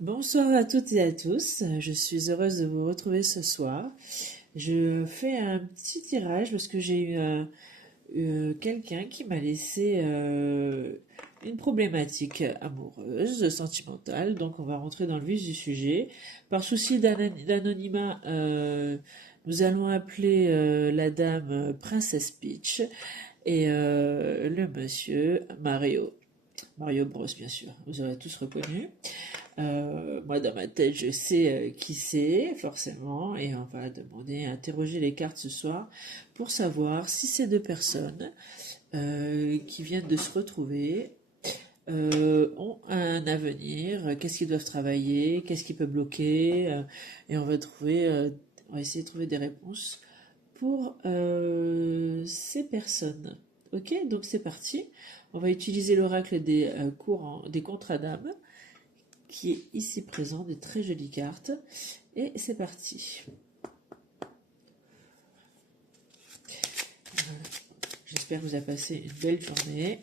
Bonsoir à toutes et à tous, je suis heureuse de vous retrouver ce soir. Je fais un petit tirage parce que j'ai eu quelqu'un qui m'a laissé une problématique amoureuse, sentimentale, donc on va rentrer dans le vif du sujet. Par souci d'anonymat, nous allons appeler la dame Princesse Peach et le monsieur Mario. Mario Bros, bien sûr, vous aurez tous reconnu. Moi, dans ma tête, je sais qui c'est, forcément, et on va demander, interroger les cartes ce soir pour savoir si ces deux personnes qui viennent de se retrouver ont un avenir, qu'est-ce qu'ils doivent travailler, qu'est-ce qui peut bloquer, et on va essayer de trouver des réponses pour ces personnes. Ok, donc c'est parti. On va utiliser l'oracle des courants, des contrats d'âme qui est ici présent, des très jolies cartes. Et c'est parti. J'espère que vous avez passé une belle journée.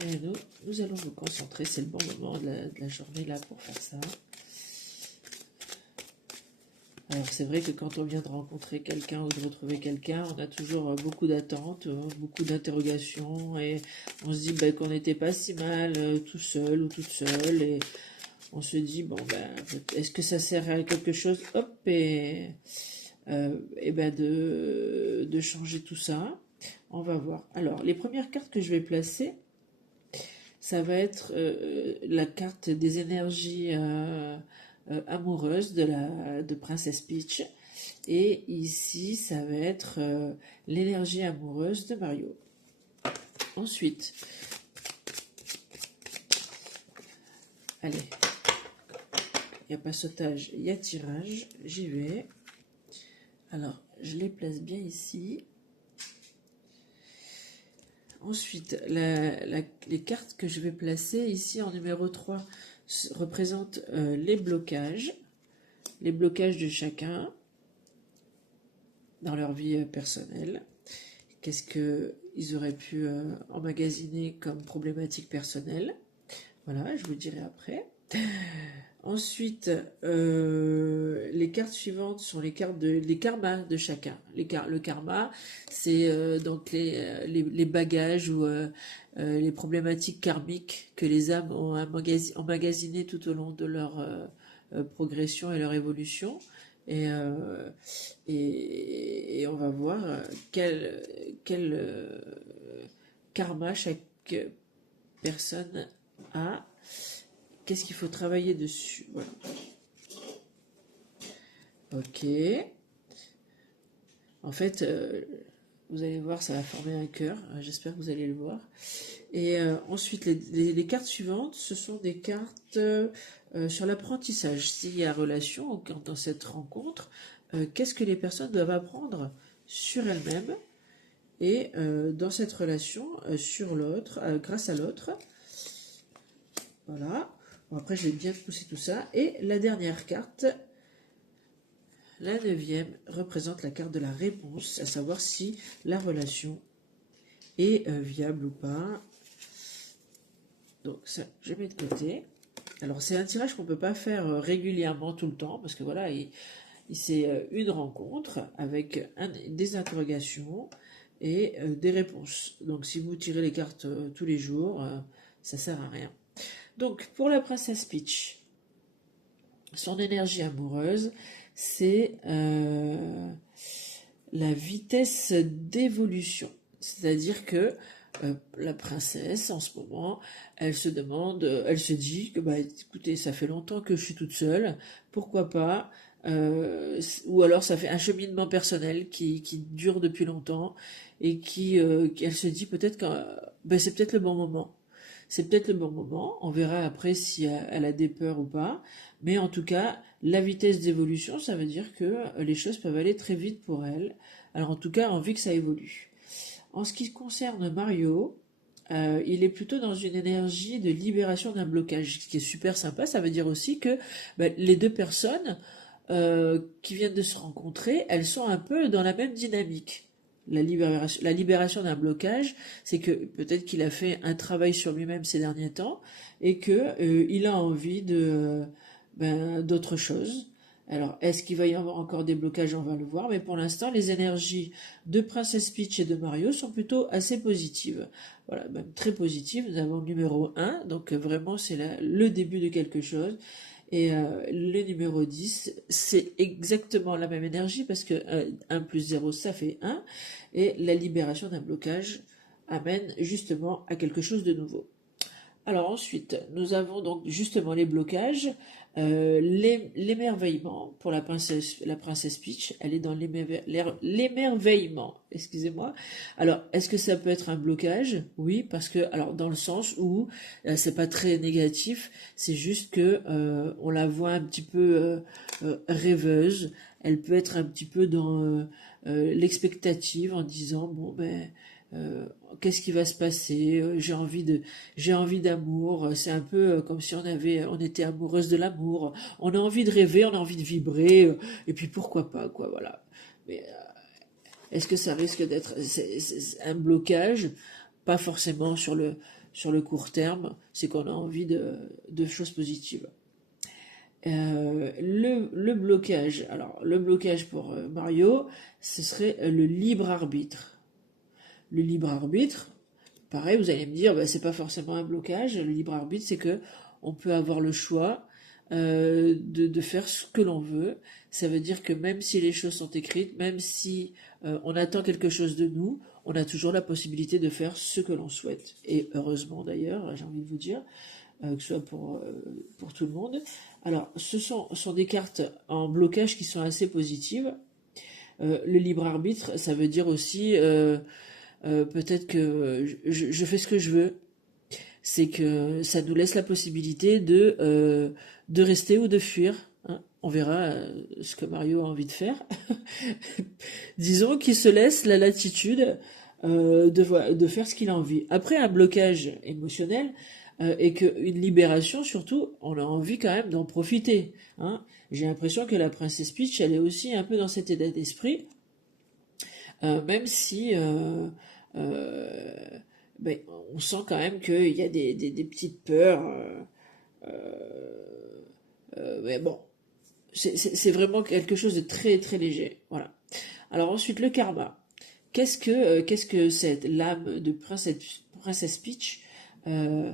Et nous allons nous concentrer, c'est le bon moment de la journée là pour faire ça. Alors c'est vrai que quand on vient de rencontrer quelqu'un ou de retrouver quelqu'un, on a toujours beaucoup d'attentes, beaucoup d'interrogations et on se dit qu'on n'était pas si mal tout seul ou toute seule et on se dit est-ce que ça sert à quelque chose, hop, de changer tout ça. On va voir. Alors les premières cartes que je vais placer, ça va être la carte des énergies amoureuses de Princesse Peach. Et ici, ça va être l'énergie amoureuse de Mario. Ensuite, allez, il n'y a pas sautage, il y a tirage, j'y vais. Alors, je les place bien ici. Ensuite, les cartes que je vais placer ici en numéro 3 représentent les blocages de chacun dans leur vie personnelle. Qu'est-ce qu'ils auraient pu emmagasiner comme problématique personnelle. Voilà, je vous dirai après. Ensuite, les cartes suivantes sont les cartes les karmas de chacun. Le karma, c'est donc les bagages ou les problématiques karmiques que les âmes ont emmagasinées tout au long de leur progression et leur évolution. Et, et on va voir quel karma chaque personne a. Qu'est-ce qu'il faut travailler dessus? Voilà. Ok. En fait, vous allez voir, ça va former un cœur. J'espère que vous allez le voir. Et ensuite, les cartes suivantes, ce sont des cartes sur l'apprentissage. S'il y a relation dans cette rencontre, qu'est-ce que les personnes doivent apprendre sur elles-mêmes et dans cette relation sur l'autre, grâce à l'autre. Voilà. Bon, après, je vais bien pousser tout ça. Et la dernière carte, la 9e, représente la carte de la réponse, à savoir si la relation est viable ou pas. Donc ça, je mets de côté. Alors c'est un tirage qu'on ne peut pas faire régulièrement tout le temps, parce que voilà, c'est une rencontre avec des interrogations et des réponses. Donc si vous tirez les cartes tous les jours, ça ne sert à rien. Donc pour la princesse Peach, son énergie amoureuse, c'est la vitesse d'évolution. C'est-à-dire que la princesse, en ce moment, elle se demande, elle se dit que, écoutez, ça fait longtemps que je suis toute seule, pourquoi pas, ou alors ça fait un cheminement personnel qui dure depuis longtemps, et elle se dit peut-être que c'est peut-être le bon moment. C'est peut-être le bon moment, on verra après si elle a des peurs ou pas, mais en tout cas, la vitesse d'évolution, ça veut dire que les choses peuvent aller très vite pour elle. Alors en tout cas, envie que ça évolue. En ce qui concerne Mario, il est plutôt dans une énergie de libération d'un blocage, ce qui est super sympa. Ça veut dire aussi que les deux personnes qui viennent de se rencontrer, elles sont un peu dans la même dynamique. la libération d'un blocage, c'est que peut-être qu'il a fait un travail sur lui-même ces derniers temps et que il a envie de d'autre chose. Alors, est-ce qu'il va y avoir encore des blocages? On va le voir, mais pour l'instant, les énergies de Princess Peach et de Mario sont plutôt assez positives. Voilà, même très positives. Nous avons le numéro 1, donc vraiment c'est le début de quelque chose. Et le numéro 10, c'est exactement la même énergie parce que 1 plus 0, ça fait 1. Et la libération d'un blocage amène justement à quelque chose de nouveau. Alors ensuite, nous avons donc justement les blocages, l'émerveillement pour la princesse Peach, elle est dans l'émerveillement, excusez-moi. Alors, est-ce que ça peut être un blocage? Oui, parce que, alors dans le sens où c'est pas très négatif, c'est juste que on la voit un petit peu rêveuse, elle peut être un petit peu dans l'expectative en disant bon ben qu'est-ce qui va se passer, j'ai envie d'amour, c'est un peu comme si on était amoureuse de l'amour, on a envie de rêver, on a envie de vibrer, et puis pourquoi pas, quoi, voilà. Mais est-ce que ça risque d'être c'est un blocage? Pas forcément sur le court terme, c'est qu'on a envie de choses positives. Le blocage, alors le blocage pour Mario, ce serait le libre arbitre. Le libre arbitre, pareil, vous allez me dire, bah, c'est pas forcément un blocage. Le libre arbitre, c'est que on peut avoir le choix de faire ce que l'on veut. Ça veut dire que même si les choses sont écrites, même si on attend quelque chose de nous, on a toujours la possibilité de faire ce que l'on souhaite. Et heureusement d'ailleurs, j'ai envie de vous dire, que ce soit pour tout le monde. Alors, sont des cartes en blocage qui sont assez positives. Le libre arbitre, ça veut dire aussi peut-être que je fais ce que je veux. C'est que ça nous laisse la possibilité de rester ou de fuir. Hein. On verra ce que Mario a envie de faire. Disons qu'il se laisse la latitude de faire ce qu'il a envie. Après un blocage émotionnel et qu'une libération, surtout, on a envie quand même d'en profiter. Hein. J'ai l'impression que la princesse Peach, elle est aussi un peu dans cet état d'esprit, même si euh, ben, on sent quand même qu'il y a des petites peurs. Mais bon, c'est vraiment quelque chose de très très léger. Voilà. Alors ensuite, le karma. Qu'est-ce que cette l'âme de Princesse Peach euh,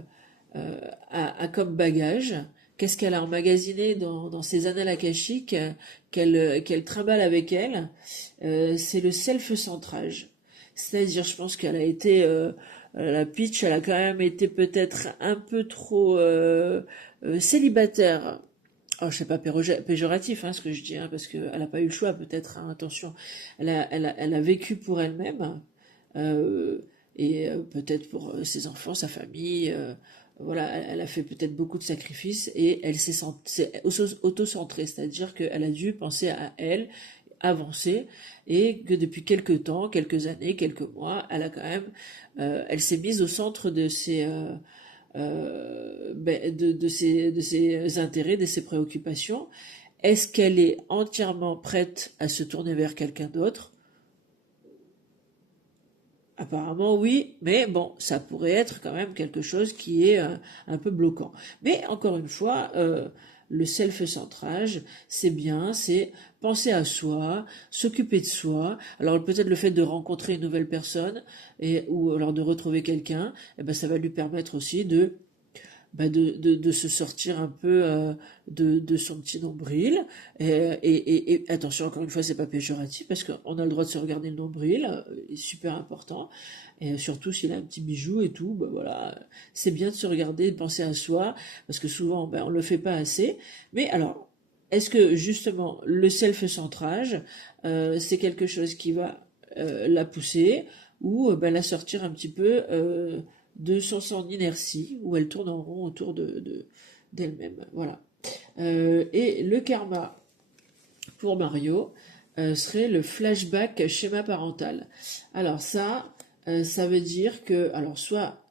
a comme bagage? Qu'est-ce qu'elle a emmagasiné dans ses annales akashiques qu'elle trimballe avec elle? C'est le self-centrage. C'est-à-dire, je pense qu'elle a été la Peach, elle a quand même été peut-être un peu trop célibataire. Oh, je sais pas péjoratif hein, ce que je dis, hein, parce qu'elle n'a pas eu le choix peut-être, hein, attention. Elle a vécu pour elle-même, euh, et peut-être pour ses enfants, sa famille. Voilà, elle a fait peut-être beaucoup de sacrifices et elle s'est auto-centrée, c'est-à-dire qu'elle a dû penser à elle, avancer, et que depuis quelques temps, quelques années, quelques mois, elle a quand même, elle s'est mise au centre de de ses intérêts, de ses préoccupations. Est-ce qu'elle est entièrement prête à se tourner vers quelqu'un d'autre? Apparemment oui, mais bon, ça pourrait être quand même quelque chose qui est un peu bloquant. Mais encore une fois, le self-centrage, c'est bien, c'est penser à soi, s'occuper de soi. Alors peut-être le fait de rencontrer une nouvelle personne ou alors de retrouver quelqu'un, eh ben, ça va lui permettre aussi de se sortir un peu de son petit nombril. Et attention, encore une fois, c'est pas péjoratif parce qu'on a le droit de se regarder le nombril, c'est super important. Et surtout s'il a un petit bijou et tout, ben voilà, c'est bien de se regarder, de penser à soi, parce que souvent, ben, on le fait pas assez. Mais alors, est-ce que justement le self-centrage, c'est quelque chose qui va la pousser ou ben, la sortir un petit peu de son inertie, où elle tourne en rond autour d'elle-même. Voilà. Et le karma pour Mario serait le flashback schéma parental. Alors ça veut dire que, alors soit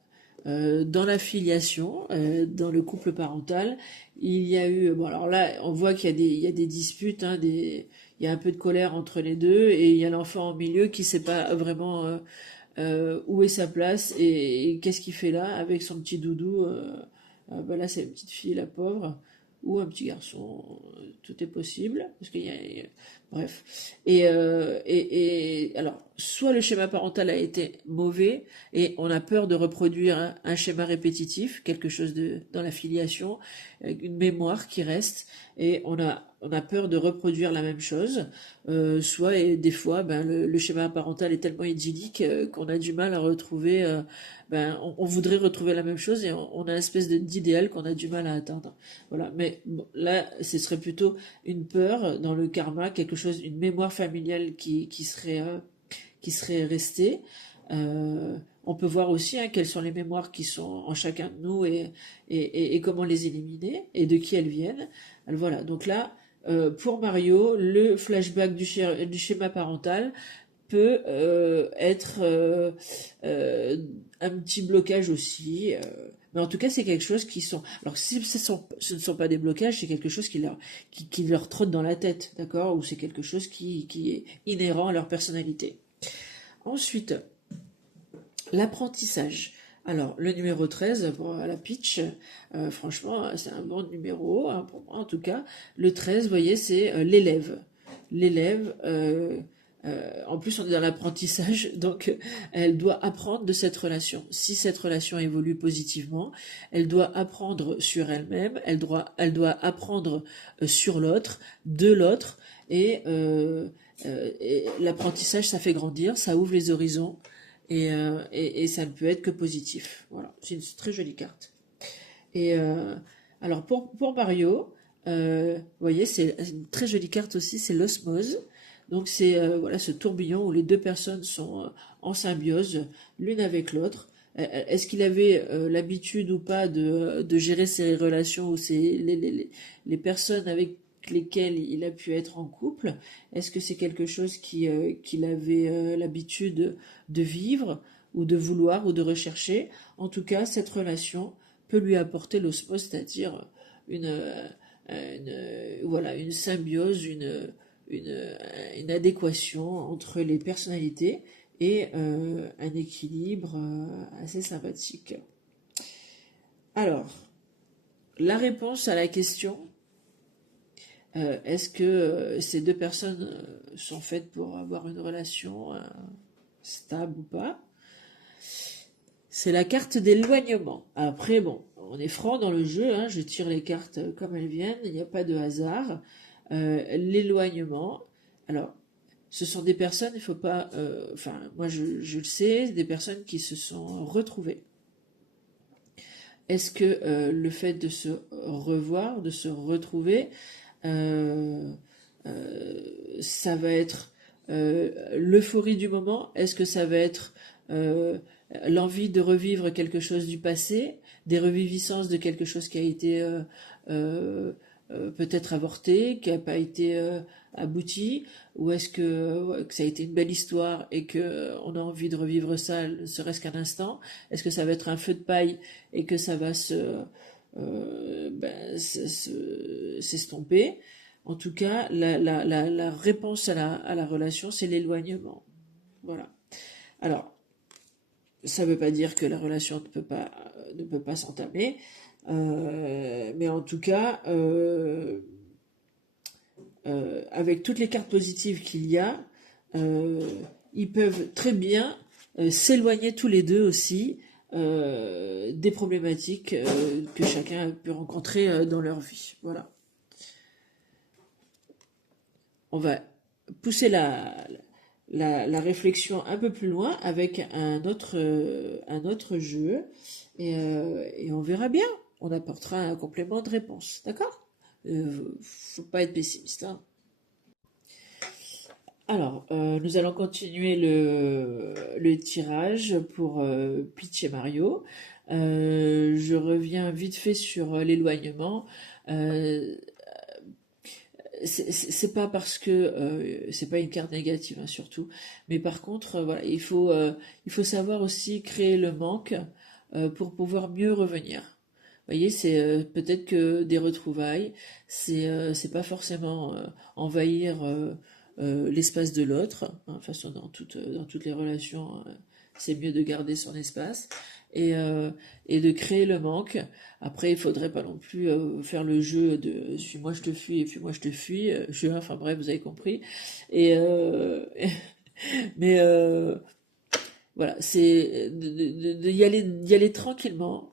dans la filiation, dans le couple parental, il y a eu, bon alors là, on voit il y a des disputes, hein, il y a un peu de colère entre les deux, et il y a l'enfant au milieu qui sait pas vraiment où est sa place et qu'est-ce qu'il fait là avec son petit doudou. Bah là, c'est une petite fille, la pauvre, ou un petit garçon, tout est possible, parce bref. Alors, soit le schéma parental a été mauvais et on a peur de reproduire un schéma répétitif, quelque chose dans la filiation, une mémoire qui reste, et on a peur de reproduire la même chose. Soit, et des fois, ben, le schéma parental est tellement idyllique qu'on a du mal à retrouver. Ben, on voudrait retrouver la même chose et on a une espèce d'idéal qu'on a du mal à atteindre. Voilà. Mais bon, là, ce serait plutôt une peur dans le karma, quelque chose, une mémoire familiale qui serait restée. On peut voir aussi hein, quelles sont les mémoires qui sont en chacun de nous et comment les éliminer et de qui elles viennent. Alors voilà, donc là, pour Mario, le flashback du schéma parental peut être un petit blocage aussi. Mais en tout cas, c'est quelque chose qui sont... Alors, si ce ne sont pas des blocages, c'est quelque chose qui leur trotte dans la tête, d'accord? Ou c'est quelque chose qui est inhérent à leur personnalité. Ensuite, l'apprentissage. Alors, le numéro 13, à la pitch, franchement, c'est un bon numéro, hein, pour moi en tout cas. Le 13, vous voyez, c'est l'élève. L'élève, en plus, on est dans l'apprentissage, donc elle doit apprendre de cette relation. Si cette relation évolue positivement, elle doit apprendre sur elle-même, elle doit apprendre sur l'autre, de l'autre, et l'apprentissage, ça fait grandir, ça ouvre les horizons, et ça ne peut être que positif. Voilà, c'est une très jolie carte. Et alors pour Mario, vous voyez, c'est une très jolie carte aussi, c'est l'osmose. Donc c'est voilà ce tourbillon où les deux personnes sont en symbiose l'une avec l'autre. Est-ce qu'il avait l'habitude ou pas de gérer ses relations ou les personnes avec lesquelles il a pu être en couple? Est-ce que c'est quelque chose qu'il avait l'habitude de vivre ou de vouloir ou de rechercher? En tout cas, cette relation peut lui apporter l'osmose, c'est-à-dire voilà, une symbiose, une adéquation entre les personnalités et un équilibre assez sympathique. Alors, la réponse à la question, est-ce que ces deux personnes sont faites pour avoir une relation stable ou pas? C'est la carte d'éloignement. Après, bon, on est franc dans le jeu, hein, je tire les cartes comme elles viennent, il n'y a pas de hasard. L'éloignement, alors, ce sont des personnes, il faut pas... Enfin, moi je le sais, des personnes qui se sont retrouvées. Est-ce que le fait de se revoir, de se retrouver, ça va être l'euphorie du moment? Est-ce que ça va être l'envie de revivre quelque chose du passé, des reviviscences de quelque chose qui a été peut-être avorté, qui n'a pas été abouti, ou est-ce que ça a été une belle histoire et qu'on a envie de revivre ça, ne serait-ce qu'un instant? Est-ce que ça va être un feu de paille et que ça va s'estomper? En tout cas, la réponse à la relation, c'est l'éloignement. Voilà. Alors, ça ne veut pas dire que la relation ne peut pas s'entamer, mais en tout cas, avec toutes les cartes positives qu'il y a, ils peuvent très bien s'éloigner tous les deux aussi des problématiques que chacun a pu rencontrer dans leur vie. Voilà. On va pousser la réflexion un peu plus loin avec un autre jeu et on verra bien. On apportera un complément de réponse. D'accord? Faut pas être pessimiste. Hein. Alors, nous allons continuer le tirage pour Peach et Mario. Je reviens vite fait sur l'éloignement. C'est pas parce que c'est pas une carte négative surtout, mais par contre voilà il faut savoir aussi créer le manque pour pouvoir mieux revenir. Vous voyez, c'est peut-être que des retrouvailles, c'est pas forcément envahir l'espace de l'autre. Hein, de toute façon, dans toutes les relations, c'est mieux de garder son espace et de créer le manque. Après, il faudrait pas non plus faire le jeu de fuis-moi je te fuis et fuis-moi je te fuis. Enfin bref, vous avez compris. Et mais voilà, c'est d'y aller tranquillement.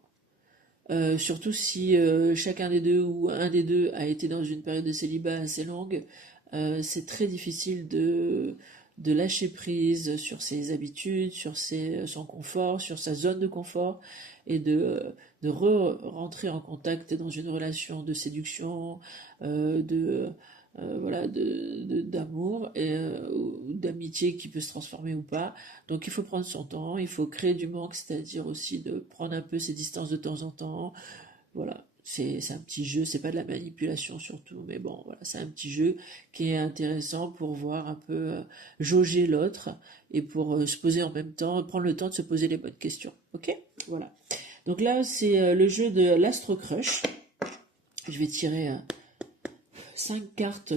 Surtout si chacun des deux ou un des deux a été dans une période de célibat assez longue, c'est très difficile de lâcher prise sur ses habitudes, sur son confort, sur sa zone de confort, et de rentrer en contact dans une relation de séduction, de voilà, d'amour ou d'amitié qui peut se transformer ou pas. Donc il faut prendre son temps, il faut créer du manque, c'est-à-dire aussi de prendre un peu ses distances de temps en temps. Voilà, c'est un petit jeu, c'est pas de la manipulation surtout, mais bon, voilà, c'est un petit jeu qui est intéressant pour voir un peu jauger l'autre et pour se poser en même temps, prendre le temps de se poser les bonnes questions. Ok? Voilà. Donc là, c'est le jeu de l'Astro Crush. Je vais tirer 5 cartes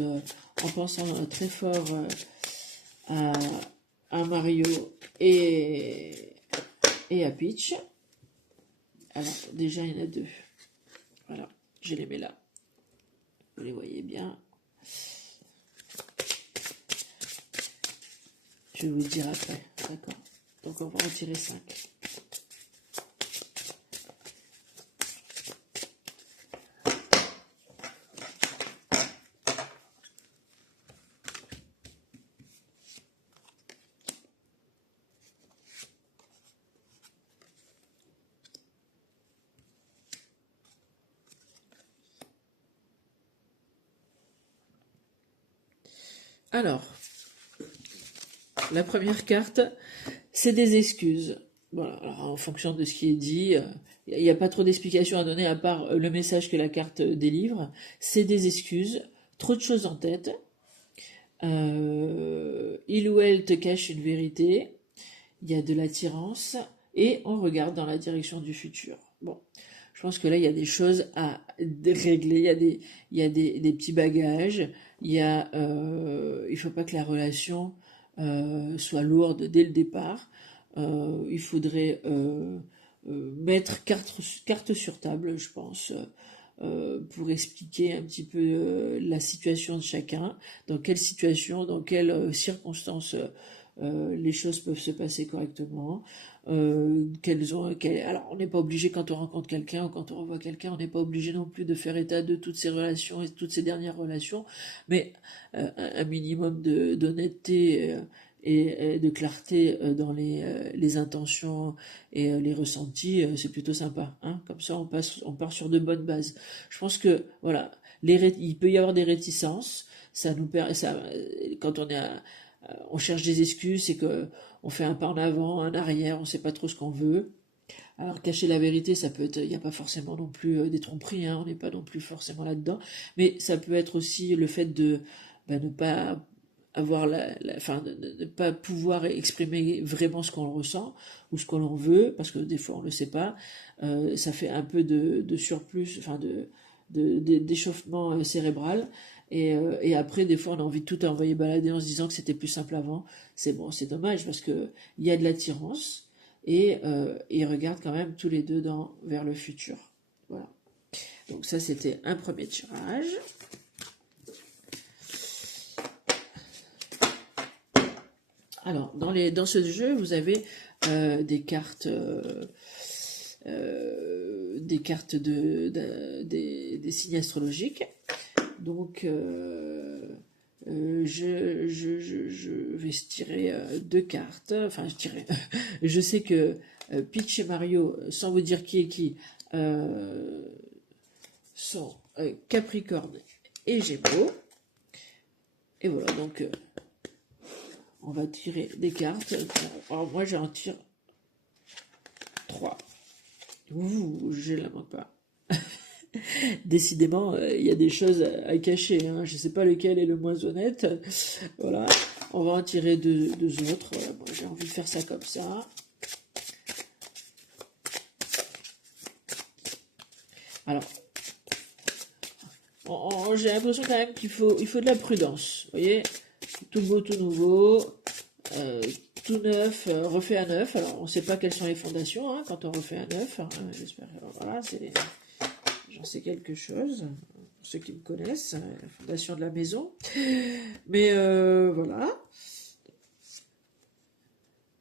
en pensant très fort à, à Mario et à Peach. Alors, déjà, il y en a 2. Voilà, je les mets là. Vous les voyez bien. Je vais vous le dire après. D'accord. Donc, on va en tirer 5. Alors, la première carte, c'est des excuses. Voilà, alors en fonction de ce qui est dit, il n'y a pas trop d'explications à donner à part le message que la carte délivre. C'est des excuses, trop de choses en tête. Il ou elle te cache une vérité, il y a de l'attirance, et on regarde dans la direction du futur. Bon, je pense que là, il y a des choses à régler, il y a des petits bagages, il faut pas que la relation soit lourde dès le départ. Il faudrait mettre carte sur table, je pense, pour expliquer un petit peu la situation de chacun, dans quelle situation, dans quelles circonstances les choses peuvent se passer correctement. Alors, on n'est pas obligé quand on rencontre quelqu'un ou quand on revoit quelqu'un, on n'est pas obligé non plus de faire état de toutes ces relations et de toutes ces dernières relations, mais un minimum d'honnêteté et de clarté dans les intentions et les ressentis, c'est plutôt sympa. Hein, comme ça, on part sur de bonnes bases. Je pense que voilà, il peut y avoir des réticences. Quand on cherche des excuses, c'est que on fait un pas en avant, un arrière, on ne sait pas trop ce qu'on veut. Alors cacher la vérité, ça peut être, il n'y a pas forcément non plus des tromperies, hein, on n'est pas non plus forcément là-dedans, mais ça peut être aussi le fait de ne pas avoir enfin, de ne pas pouvoir exprimer vraiment ce qu'on ressent ou ce que l'on veut, parce que des fois on ne le sait pas. Ça fait un peu de surplus, enfin d'échauffement cérébral. Et après, des fois, on a envie de tout envoyer balader en se disant que c'était plus simple avant. C'est bon, c'est dommage parce que il y a de l'attirance et ils regardent quand même tous les deux vers le futur. Voilà. Donc ça, c'était un premier tirage. Alors, dans ce jeu, vous avez des cartes des signes astrologiques. Donc, je vais tirer 2 cartes. Enfin, je sais que Peach et Mario, sans vous dire qui est qui, sont Capricorne et Gémeaux. Et voilà, donc on va tirer des cartes. Alors moi, j'en tire 3. Ouh, je la manque pas. Décidément, il y a des choses à cacher. Hein. Je ne sais pas lequel est le moins honnête. Voilà. On va en tirer deux autres. Bon, j'ai envie de faire ça comme ça. Alors, j'ai l'impression quand même il faut de la prudence. Vous voyez, tout beau, tout nouveau, euh, tout neuf, refait à neuf. Alors, on ne sait pas quelles sont les fondations hein, quand on refait à neuf. Hein, j'espère. Voilà, j'en sais quelque chose. Pour ceux qui me connaissent, la fondation de la maison. Mais voilà.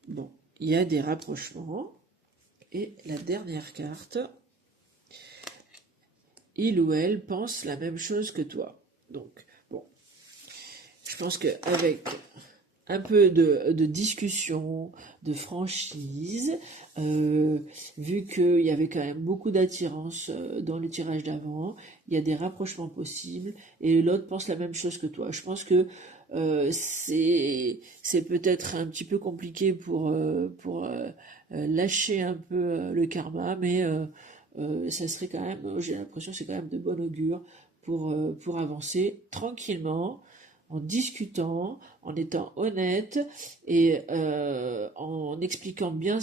Bon, il y a des rapprochements. Et la dernière carte, il ou elle pense la même chose que toi. Donc, bon, je pense qu'avec un peu de discussion, de franchise, vu qu'il y avait quand même beaucoup d'attirance dans le tirage d'avant, il y a des rapprochements possibles, et l'autre pense la même chose que toi. Je pense que c'est peut-être un petit peu compliqué pour lâcher un peu le karma, mais ça serait quand même, j'ai l'impression que c'est quand même de bon augure pour avancer tranquillement, en discutant, en étant honnête et en expliquant bien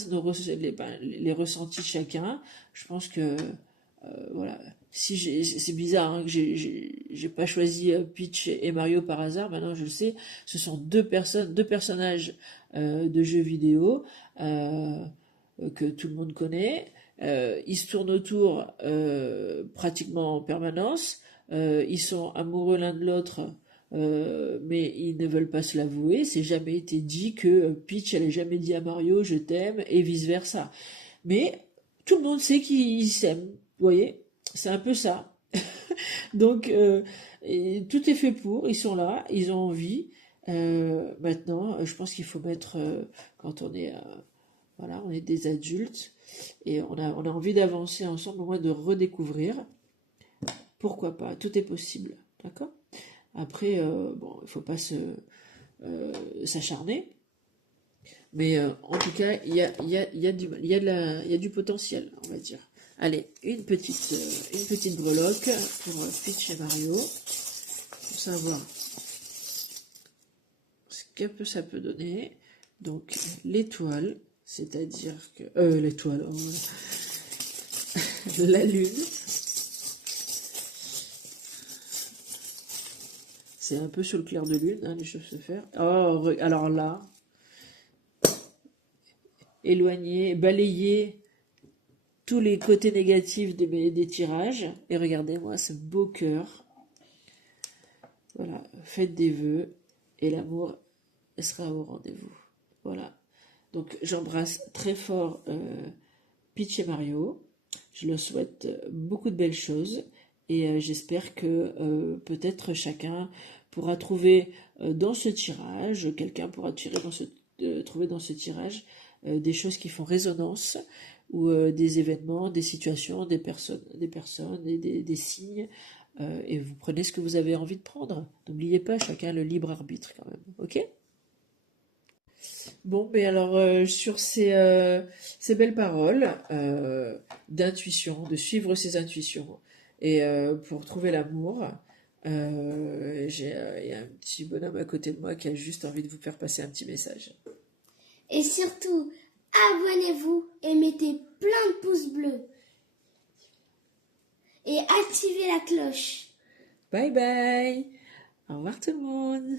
les ressentis de chacun. Je pense que voilà. Si c'est bizarre hein, que j'ai pas choisi Peach et Mario par hasard. Maintenant je le sais. Ce sont deux personnages de jeux vidéo que tout le monde connaît. Ils se tournent autour pratiquement en permanence. Ils sont amoureux l'un de l'autre. Mais ils ne veulent pas se l'avouer. C'est jamais été dit que Peach elle a jamais dit à Mario je t'aime et vice versa. Mais tout le monde sait qu'ils s'aiment. Vous voyez, c'est un peu ça. Donc et tout est fait pour. Ils sont là, ils ont envie. Maintenant, je pense qu'il faut mettre quand on est voilà, on est des adultes et on a envie d'avancer ensemble, au moins de redécouvrir. Pourquoi pas? Tout est possible, d'accord? Après, bon, il ne faut pas s'acharner, mais en tout cas, il y a du potentiel, on va dire. Allez, une petite breloque pour Peach et Mario, pour savoir ce que ça peut donner. Donc, l'étoile, c'est-à-dire que... l'étoile, oh, voilà. La lune. C'est un peu sur le clair de lune, hein, les choses se faire. Oh, alors là, éloigner, balayer tous les côtés négatifs des tirages. Et regardez-moi ce beau cœur. Voilà, faites des vœux et l'amour sera au rendez-vous. Voilà. Donc j'embrasse très fort Peach et Mario. Je leur souhaite beaucoup de belles choses et j'espère que peut-être chacun pourra trouver dans ce tirage, quelqu'un pourra trouver dans ce tirage des choses qui font résonance ou des événements, des situations, des personnes et des signes et vous prenez ce que vous avez envie de prendre. N'oubliez pas, chacun a le libre arbitre quand même, ok? Bon, mais alors sur ces belles paroles d'intuition, de suivre ses intuitions et pour trouver l'amour, il y a un petit bonhomme à côté de moi qui a juste envie de vous faire passer un petit message. Et surtout, abonnez-vous et mettez plein de pouces bleus. Et activez la cloche. Bye bye. Au revoir tout le monde.